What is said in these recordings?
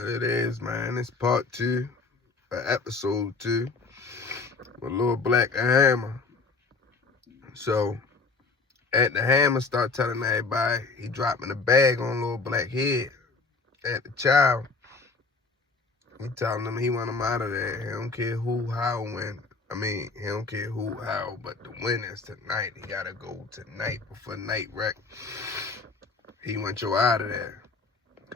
What it is, man, it's part 2 of episode 2 with Lil Black and Hammer. So, at the Hammer start telling everybody he dropping the bag on Lil Black head at the child. He telling them he want him out of there. He don't care who, how, when. He don't care who, how, but the win is tonight. He gotta go tonight before night wreck. He want you out of there.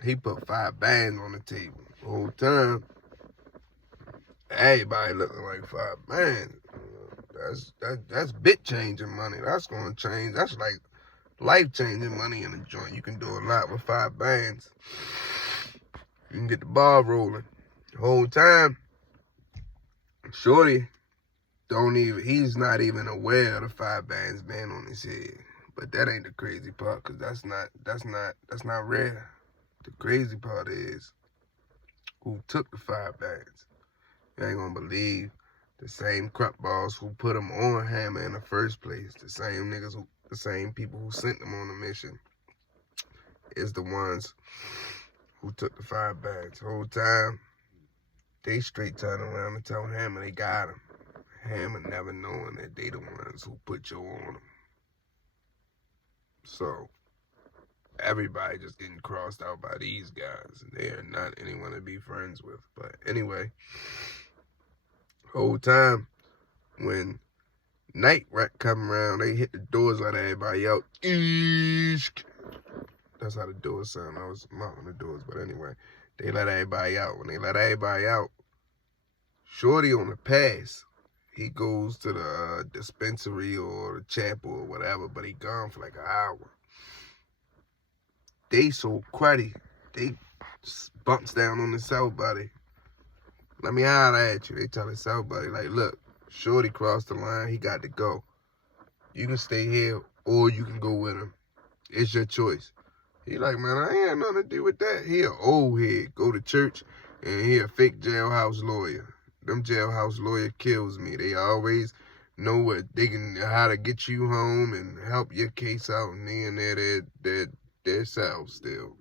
He put 5 bands on the table the whole time. Everybody looking like 5 bands. That's bit changing money. That's gonna change. That's like life changing money in the joint. You can do a lot with 5 bands. You can get the ball rolling. The whole time, Shorty he's not even aware of the 5 bands being on his head. But that ain't the crazy part, cause that's not rare. The crazy part is who took the 5 bands. You ain't gonna believe the same crap balls who put them on Hammer in the first place, the same people who sent them on the mission, is the ones who took the 5 bands. The whole time, they straight turn around and tell Hammer they got him. Hammer never knowing that they the ones who put you on them. So, everybody just getting crossed out by these guys. They are not anyone to be friends with. But anyway, whole time, when night wreck come around, they hit the doors, let everybody out. Eesh. That's how the doors sound. I was mounting the doors, but anyway, they let everybody out. When they let everybody out, Shorty on the pass, he goes to the dispensary or the chapel or whatever, but he gone for like an hour. They so cruddy, they bumps down on the South Buddy. Let me holler at you. They tell the South Buddy, like, look, Shorty crossed the line, he got to go. You can stay here or you can go with him. It's your choice. He like, man, I ain't had nothing to do with that. He an old head, go to church, and he a fake jailhouse lawyer. Them jailhouse lawyer kills me. They always know how to get you home and help your case out, and they in their cells still.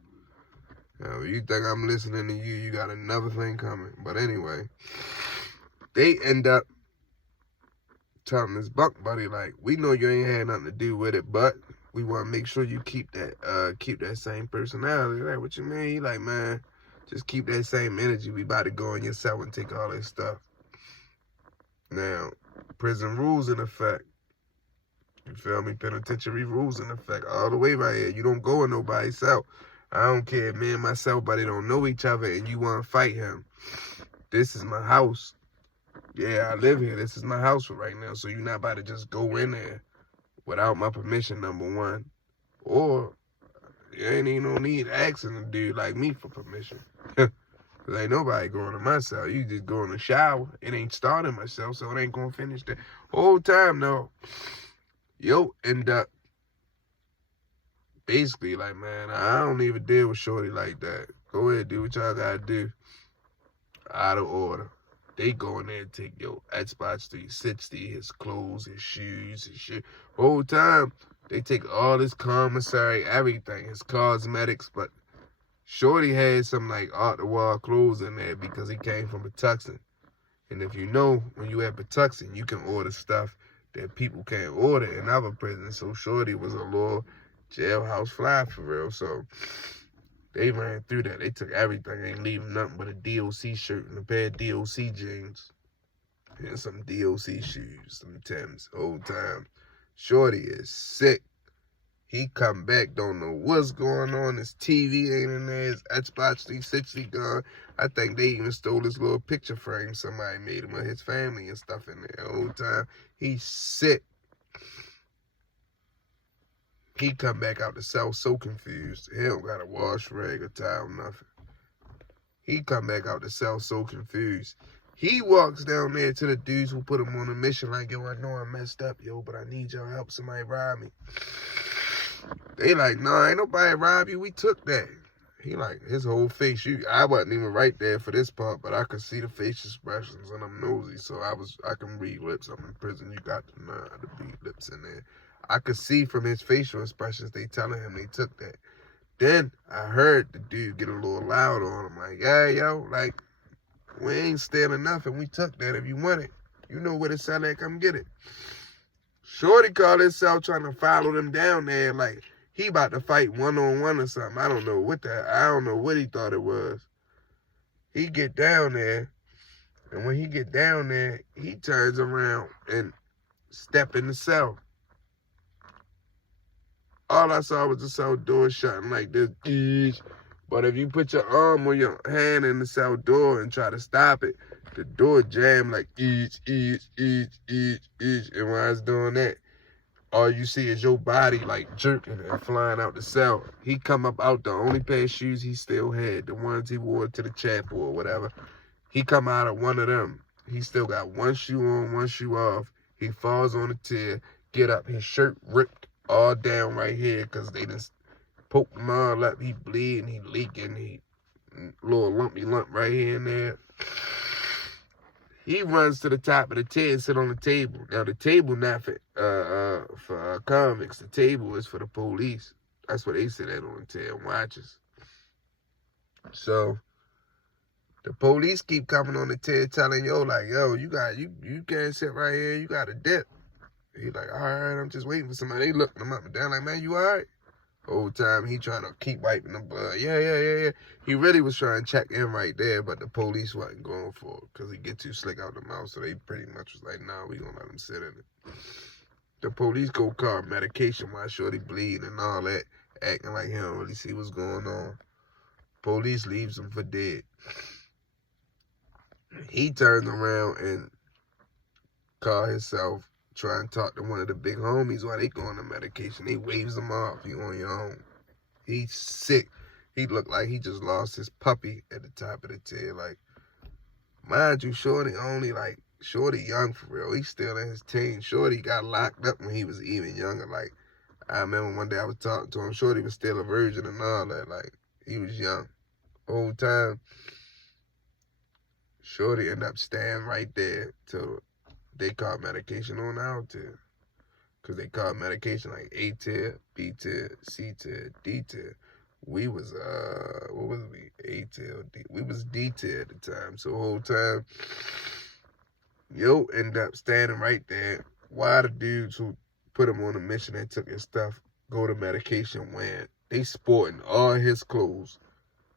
Now, you think I'm listening to you, you got another thing coming. But anyway, they end up telling this bunk buddy, like, we know you ain't had nothing to do with it, but we want to make sure you keep that same personality. Like, what you mean? He like, man, just keep that same energy. We about to go in your cell and take all this stuff. Now, prison rules in effect. You feel me? Penitentiary rules in effect all the way right here. You don't go in nobody's cell. I don't care if me and my cell buddy don't know each other and you want to fight him. This is my house. Yeah, I live here. This is my house for right now. So you're not about to just go in there without my permission, number one. Or you ain't even no need asking a dude like me for permission. Cause ain't nobody going to my cell. You just go in the shower. It ain't starting my cell, so it ain't gonna finish the whole time though. Yo, end up basically like, man, I don't even deal with Shorty like that. Go ahead, do what y'all gotta do. Out of order. They go in there and take your Xbox 360, his clothes, his shoes, his shit. Whole time, they take all his commissary, everything, his cosmetics, but Shorty had some like off-the-wall clothes in there because he came from Patuxent. And if you know, when you at Patuxent, you can order stuff that people can't order in other prisons. So Shorty was a little jailhouse fly for real. So they ran through that. They took everything. Ain't leaving nothing but a DOC shirt and a pair of DOC jeans. And some DOC shoes, some Timbs. Whole time. Shorty is sick. He come back, don't know what's going on. His TV ain't in there. His Xbox 360 gone. I think they even stole his little picture frame somebody made him of his family and stuff in there. The whole time. He's sick. He come back out the cell so confused. He don't got a wash rag or towel, nothing. He come back out the cell so confused. He walks down there to the dudes who put him on a mission like, yo, I know I messed up, yo, but I need y'all help. Somebody rob me. They like, nah, ain't nobody rob you. We took that. He like, his whole face. I wasn't even right there for this part, but I could see the face expressions, and I'm nosy, so I can read lips. I'm in prison. You got to know how to read lips in there. I could see from his facial expressions, they telling him they took that. Then I heard the dude get a little loud on him, like, "Hey, yo, like, we ain't stealing nothing. We took that. If you want it, you know where to sell at, come get it." Shorty called himself trying to follow them down there, like he about to fight one-on-one or something. I don't know what he thought it was. He get down there, and when he get down there, he turns around and step in the cell. All I saw was the cell door shutting like this. But if you put your arm or your hand in the cell door and try to stop it, the door jammed like each. And while it's doing that, all you see is your body like jerking and flying out the cell. He come up out the only pair of shoes he still had, the ones he wore to the chapel or whatever. He come out of one of them. He still got one shoe on, one shoe off. He falls on the tier, get up, his shirt ripped all down right here because they just poked him all up. He bleeding, he leaking, he little lumpy lump right here and there. He runs to the top of the tier and sit on the table. Now the table not for convicts. The table is for the police. That's what they sit at on the tier and watches. So the police keep coming on the tier telling yo, like, yo, you can't sit right here, you got to dip. He like, all right, I'm just waiting for somebody. They looking him up and down like, man, you all right? Whole time he trying to keep wiping the blood. Yeah. He really was trying to check in right there, but the police wasn't going for it because he get too slick out the mouth. So they pretty much was like, nah, we gonna let him sit in it. The police go call medication while Shorty bleeding and all that, acting like he don't really see what's going on. Police leaves him for dead. He turns around and call himself, try and talk to one of the big homies while they going on medication. They waves him off. You on your own. He's sick. He looked like he just lost his puppy at the top of the tier. Like, mind you, Shorty young for real. He's still in his teens. Shorty got locked up when he was even younger. Like, I remember one day I was talking to him. Shorty was still a virgin and all that. Like, he was young. The whole time, Shorty ended up staying right there till they called medication on our tier. Because they called medication like A tier, B tier, C tier, D tier. We was, what was we? A tier, D. We was D tier at the time. So the whole time, yo ended up standing right there while the dudes who put him on a mission and took his stuff go to medication when they sporting all his clothes.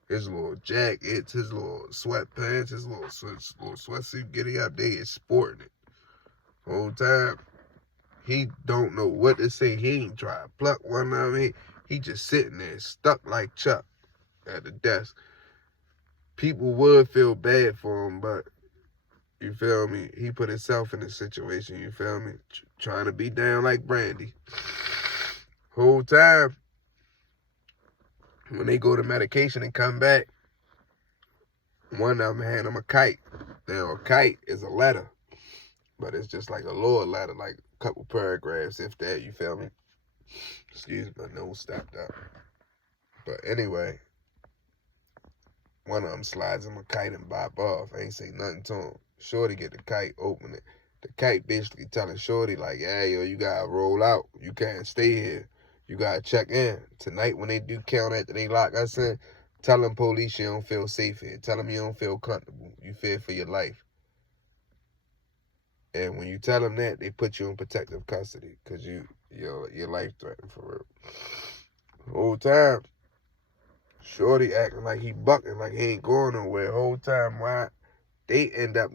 His little jackets, his little sweatpants, his little sweatsuit, getting up there is sporting it. Whole time, he don't know what to say. He ain't try to pluck one of them. He just sitting there stuck like Chuck at the desk. People would feel bad for him, but you feel me? He put himself in this situation, you feel me? Trying to be down like Brandy. Whole time, when they go to medication and come back, one of them hand him a kite. Now, a kite is a letter. But it's just like a lower letter, like a couple paragraphs, if that, you feel me? Excuse me, my nose stopped up. But anyway, one of them slides him a kite and bop off. I ain't say nothing to him. Shorty get the kite, open it. The kite basically telling Shorty, like, hey, yo, you gotta roll out. You can't stay here. You gotta check in. Tonight when they do count after they lock us in, tell them police you don't feel safe here. Tell them you don't feel comfortable. You fear for your life. And when you tell them that, they put you in protective custody because your life threatened for real. The whole time, Shorty acting like he bucking, like he ain't going nowhere. The whole time, why? They end up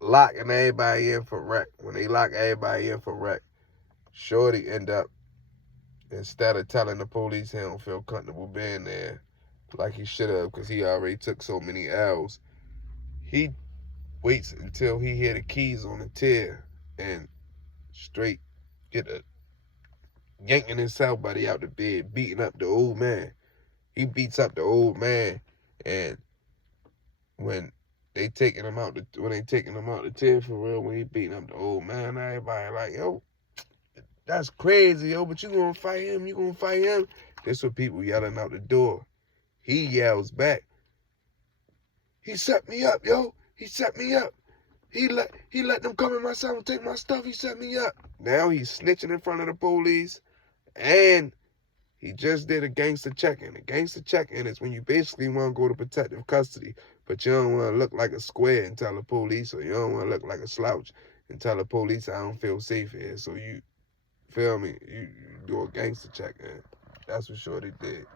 locking everybody in for wreck. When they lock everybody in for wreck, Shorty end up, instead of telling the police he don't feel comfortable being there, like he should have because he already took so many L's, he waits until he hear the keys on the tier and straight get a yanking himself buddy out the bed, beating up the old man. He beats up the old man, and when they taking him out the tier for real, when he beating up the old man, everybody like, yo, that's crazy, yo, but you gonna fight him? That's what people yelling out the door. He yells back, he set me up, yo. He set me up. He let them come in my cell and take my stuff. He set me up. Now he's snitching in front of the police and He just did a gangster check-in. A gangster check-in is when you basically want to go to protective custody, but you don't want to look like a square and tell the police, or you don't want to look like a slouch and tell the police I don't feel safe here. So you, feel me? You do a gangster check-in. That's what Shorty did.